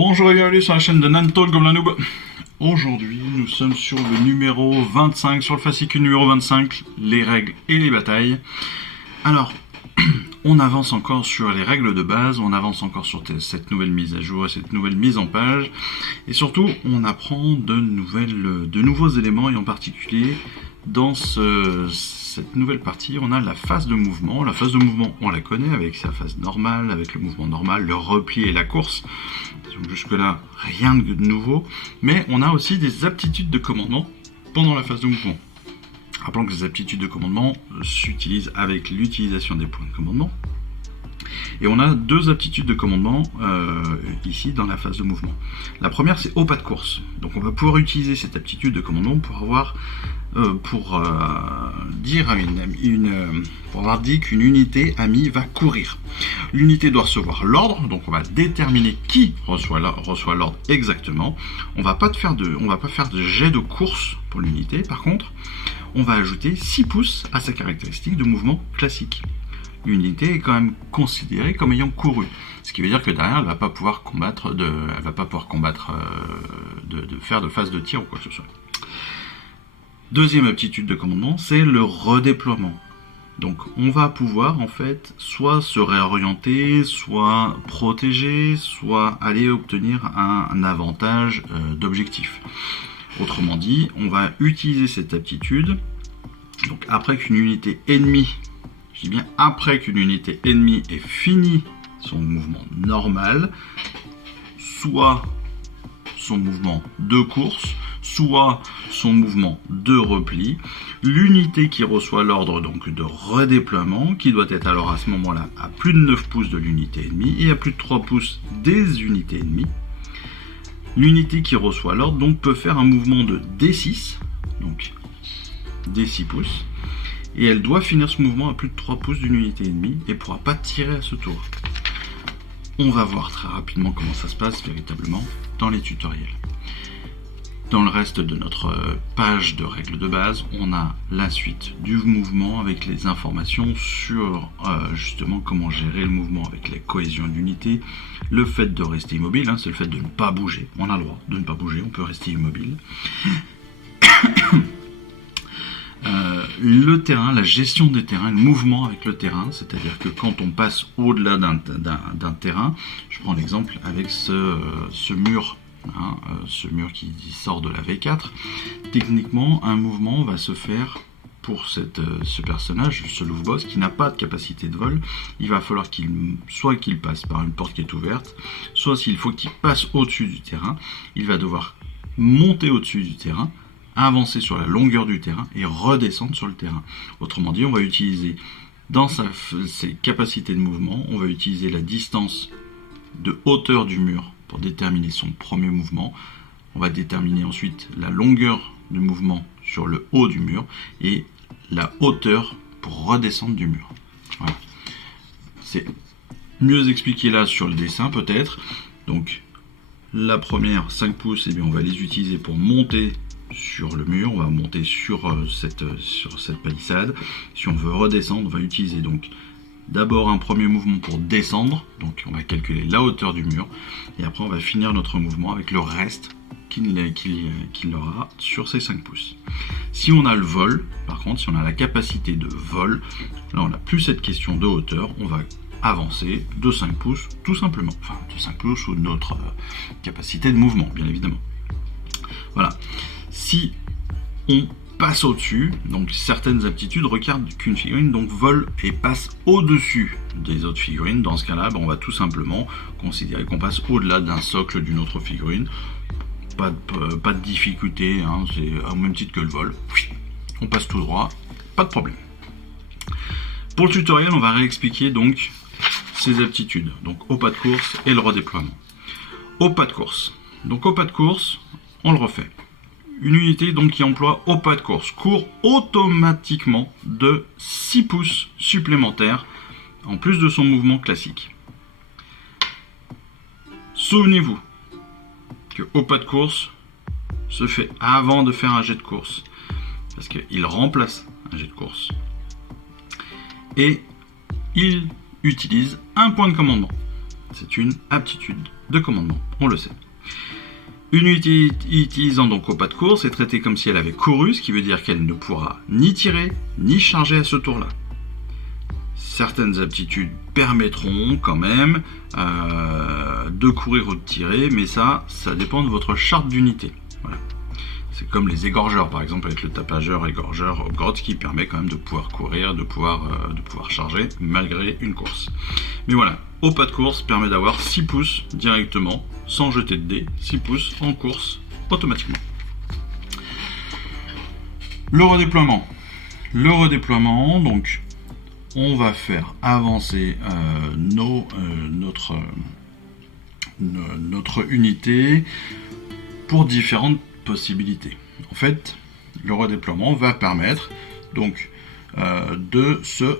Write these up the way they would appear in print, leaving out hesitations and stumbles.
Bonjour et bienvenue sur la chaîne de Nantalk comme la noob. Aujourd'hui, nous sommes sur le numéro 25, sur le fascicule numéro 25, les règles et les batailles. Alors, on avance encore sur les règles de base, on avance encore sur cette nouvelle mise à jour, cette nouvelle mise en page, et surtout, on apprend de nouveaux éléments, et en particulier, dans cette nouvelle partie, on a la phase de mouvement. La phase de mouvement, on la connaît avec sa phase normale, avec le mouvement normal, le repli et la course. Donc jusque-là, rien de nouveau. Mais on a aussi des aptitudes de commandement pendant la phase de mouvement. Rappelons que les aptitudes de commandement s'utilisent avec l'utilisation des points de commandement. Et on a deux aptitudes de commandement ici dans la phase de mouvement. La première, c'est au pas de course. Donc on va pouvoir utiliser cette aptitude de commandement pour avoir dit qu'une unité amie va courir. L'unité doit recevoir l'ordre, donc on va déterminer qui reçoit l'ordre exactement. On va pas faire de jet de course pour l'unité. Par contre, on va ajouter 6 pouces à sa caractéristique de mouvement classique. L'unité est quand même considérée comme ayant couru, ce qui veut dire que derrière elle va pas pouvoir faire de phase de tir ou quoi que ce soit. Deuxième aptitude de commandement, c'est le redéploiement. Donc on va pouvoir en fait soit se réorienter, soit protéger, soit aller obtenir un avantage d'objectif. Autrement dit, on va utiliser cette aptitude donc après qu'une unité ennemie, je dis bien après qu'une unité ennemie ait fini son mouvement normal, soit son mouvement de course, soit son mouvement de repli, l'unité qui reçoit l'ordre donc de redéploiement, qui doit être alors à ce moment-là à plus de 9 pouces de l'unité ennemie et à plus de 3 pouces des unités ennemies. L'unité qui reçoit l'ordre donc peut faire un mouvement de D6, donc D6 pouces, et elle doit finir ce mouvement à plus de 3 pouces d'une unité ennemie et ne pourra pas tirer à ce tour. On va voir très rapidement comment ça se passe véritablement dans les tutoriels. Dans le reste de notre page de règles de base, on a la suite du mouvement avec les informations sur justement comment gérer le mouvement avec la cohésion d'unité, le fait de rester immobile, c'est le fait de ne pas bouger. On a le droit de ne pas bouger, on peut rester immobile. Le terrain, la gestion des terrains, le mouvement avec le terrain, c'est-à-dire que quand on passe au-delà d'un terrain, je prends l'exemple avec ce mur. Ce mur qui sort de la V4, techniquement un mouvement va se faire pour ce personnage, ce loup boss qui n'a pas de capacité de vol. Il va falloir qu'il passe par une porte qui est ouverte, soit s'il faut qu'il passe au-dessus du terrain, il va devoir monter au-dessus du terrain, avancer sur la longueur du terrain et redescendre sur le terrain. Autrement dit, on va utiliser dans ses capacités de mouvement, on va utiliser la distance de hauteur du mur pour déterminer son premier mouvement. On va déterminer ensuite la longueur du mouvement sur le haut du mur et la hauteur pour redescendre du mur. Voilà. C'est mieux expliqué là sur le dessin peut-être. Donc la première 5 pouces, eh bien, on va les utiliser pour monter sur le mur, on va monter sur cette palissade. Si on veut redescendre, on va utiliser donc d'abord un premier mouvement pour descendre, donc on va calculer la hauteur du mur, et après on va finir notre mouvement avec le reste qu'il aura sur ces 5 pouces. Si on a le vol, par contre, si on a la capacité de vol, là on n'a plus cette question de hauteur, on va avancer de 5 pouces tout simplement, enfin de 5 pouces ou notre capacité de mouvement, bien évidemment. Voilà. Si on passe au-dessus, donc certaines aptitudes requièrent qu'une figurine donc vole et passe au-dessus des autres figurines. Dans ce cas-là, on va tout simplement considérer qu'on passe au-delà d'un socle d'une autre figurine. Pas de difficulté, c'est au même titre que le vol. On passe tout droit, pas de problème. Pour le tutoriel, on va réexpliquer donc ces aptitudes, donc au pas de course et le redéploiement. Au pas de course. Donc au pas de course, on le refait. Une unité donc qui emploie au pas de course court automatiquement de 6 pouces supplémentaires en plus de son mouvement classique. Souvenez-vous que au pas de course se fait avant de faire un jet de course parce qu'il remplace un jet de course et il utilise un point de commandement. C'est une aptitude de commandement, on le sait. Une unité utilisant donc au pas de course est traitée comme si elle avait couru, ce qui veut dire qu'elle ne pourra ni tirer, ni charger à ce tour-là. Certaines aptitudes permettront quand même de courir ou de tirer, mais ça dépend de votre charte d'unité. Voilà. C'est comme les égorgeurs, par exemple, avec le tapageur égorgeur Hobgroth, qui permet quand même de pouvoir courir, de pouvoir charger, malgré une course. Mais voilà, au pas de course permet d'avoir 6 pouces directement, sans jeter de dés, 6 pouces en course, automatiquement. Le redéploiement. Le redéploiement, donc, on va faire avancer notre unité pour différentes possibilités. En fait, le redéploiement va permettre donc de se,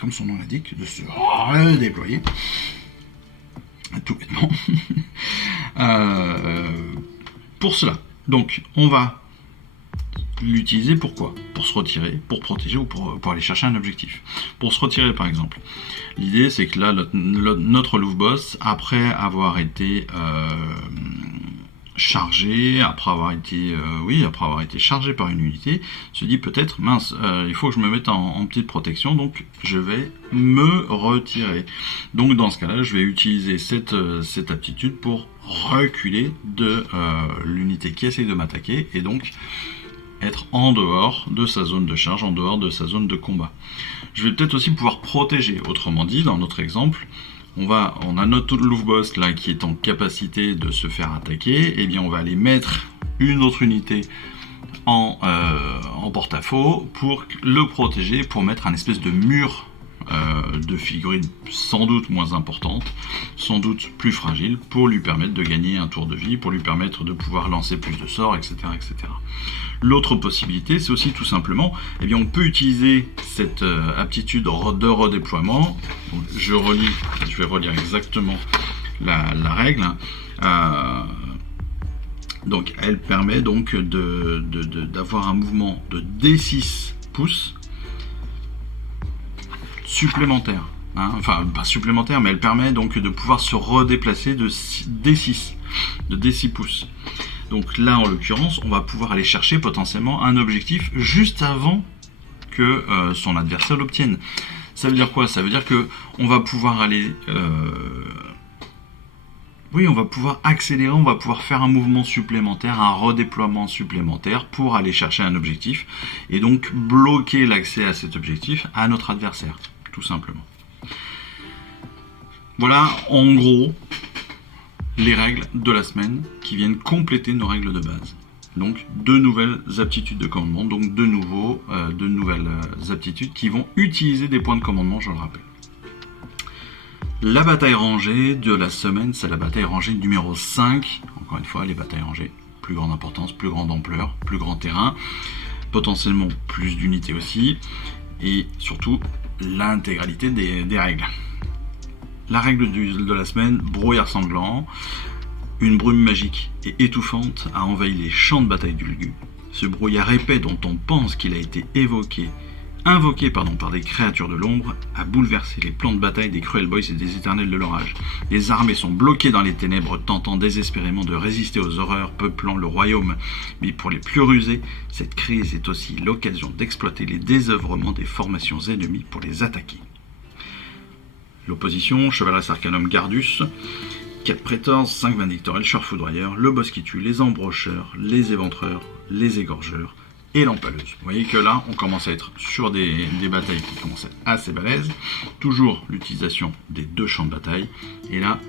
comme son nom l'indique, de se redéployer tout bêtement pour cela. Donc on va l'utiliser pourquoi? Pour se retirer, pour protéger ou pour aller chercher un objectif. Pour se retirer par exemple. L'idée c'est que là notre louve boss, après avoir été chargé, après avoir été chargé par une unité, se dit peut-être mince, il faut que je me mette en petite protection, donc je vais me retirer. Donc dans ce cas-là, je vais utiliser cette aptitude pour reculer de l'unité qui essaye de m'attaquer et donc être en dehors de sa zone de charge, en dehors de sa zone de combat. Je vais peut-être aussi pouvoir protéger, autrement dit, dans notre exemple, on a notre louve boss là qui est en capacité de se faire attaquer, et bien on va aller mettre une autre unité en porte-à-faux pour le protéger, pour mettre un espèce de mur de figurines sans doute moins importante, sans doute plus fragile, pour lui permettre de gagner un tour de vie, pour lui permettre de pouvoir lancer plus de sorts, etc. etc. L'autre possibilité, c'est aussi tout simplement, eh bien, on peut utiliser cette aptitude de redéploiement. Donc, je vais relire exactement la règle. Donc, elle permet donc d'avoir un mouvement de D6 pouces supplémentaire. Enfin, pas supplémentaire, mais elle permet donc de pouvoir se redéplacer de D6 pouces. Donc là, en l'occurrence, on va pouvoir aller chercher potentiellement un objectif juste avant que son adversaire l'obtienne. Ça veut dire quoi? Ça veut dire que on va pouvoir aller... on va pouvoir accélérer, on va pouvoir faire un mouvement supplémentaire, un redéploiement supplémentaire pour aller chercher un objectif et donc bloquer l'accès à cet objectif à notre adversaire, tout simplement. Voilà, en gros, les règles de la semaine qui viennent compléter nos règles de base. Donc, deux nouvelles aptitudes de commandement, donc deux nouvelles aptitudes qui vont utiliser des points de commandement, je le rappelle. La bataille rangée de la semaine, c'est la bataille rangée numéro 5. Encore une fois, les batailles rangées, plus grande importance, plus grande ampleur, plus grand terrain, potentiellement plus d'unités aussi, et surtout l'intégralité des règles. La règle de la semaine, brouillard sanglant. Une brume magique et étouffante a envahi les champs de bataille d'Ulgu. Ce brouillard épais dont on pense qu'il a été invoqué par des créatures de l'ombre, a bouleversé les plans de bataille des Cruel Boys et des Éternels de l'Orage. Les armées sont bloquées dans les ténèbres, tentant désespérément de résister aux horreurs peuplant le royaume. Mais pour les plus rusés, cette crise est aussi l'occasion d'exploiter les désœuvrements des formations ennemies pour les attaquer. L'opposition, Chevaleresque Arcanum Gardus, 4 prétors, 5 Vindictors, Elchor Foudroyeur, le boss qui tue, les embrocheurs, les éventreurs, les égorgeurs et l'empaleuse. Vous voyez que là, on commence à être sur des batailles qui commencent à être assez balèzes. Toujours l'utilisation des deux champs de bataille. Et là,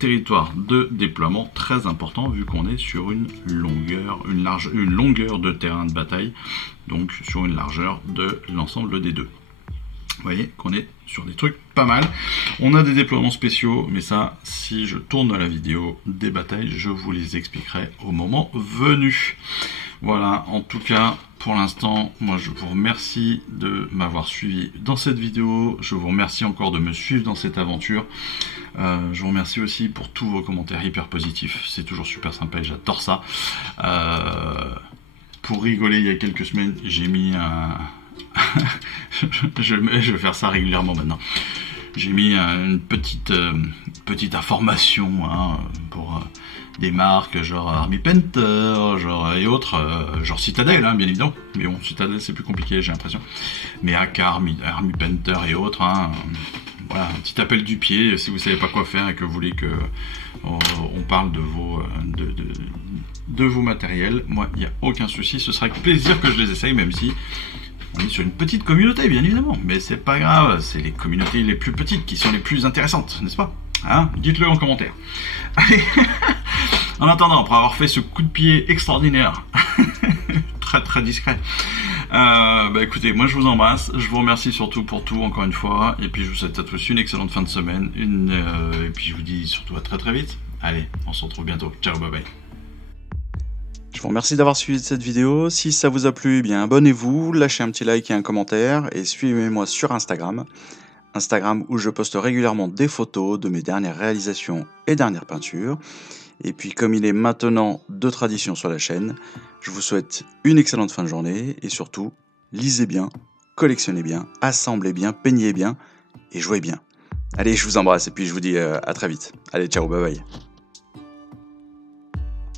territoire de déploiement très important vu qu'on est sur une longueur de terrain de bataille, donc sur une largeur de l'ensemble des deux. Vous voyez qu'on est sur des trucs pas mal. On a des déploiements spéciaux, mais ça, si je tourne la vidéo des batailles, je vous les expliquerai au moment venu. Voilà, en tout cas, pour l'instant, moi je vous remercie de m'avoir suivi dans cette vidéo. Je vous remercie encore de me suivre dans cette aventure. Je vous remercie aussi pour tous vos commentaires hyper positifs. C'est toujours super sympa et j'adore ça. Pour rigoler, il y a quelques semaines, j'ai mis un... je vais faire ça régulièrement maintenant. j'ai mis une petite information pour des marques genre Army Painter, genre et autres, genre Citadel, bien évidemment. Mais bon, Citadel c'est plus compliqué, j'ai l'impression. Mais AK, Army Painter et autres, voilà, un petit appel du pied si vous savez pas quoi faire et que vous voulez que on parle de vos matériels. Moi, il n'y a aucun souci, ce sera avec plaisir que je les essaye, même si on est sur une petite communauté, bien évidemment. Mais c'est pas grave, c'est les communautés les plus petites qui sont les plus intéressantes, n'est-ce pas? Dites-le en commentaire. Allez, en attendant, après avoir fait ce coup de pied extraordinaire, très très discret, écoutez, moi je vous embrasse, je vous remercie surtout pour tout encore une fois, et puis je vous souhaite à tous une excellente fin de semaine, et puis je vous dis surtout à très très vite. Allez, on se retrouve bientôt. Ciao, bye bye. Je vous remercie d'avoir suivi cette vidéo. Si ça vous a plu, eh bien abonnez-vous, lâchez un petit like et un commentaire, et suivez-moi sur Instagram où je poste régulièrement des photos de mes dernières réalisations et dernières peintures. Et puis comme il est maintenant de tradition sur la chaîne, je vous souhaite une excellente fin de journée et surtout, lisez bien, collectionnez bien, assemblez bien, peignez bien et jouez bien. Allez, je vous embrasse et puis je vous dis à très vite. Allez, ciao, bye bye.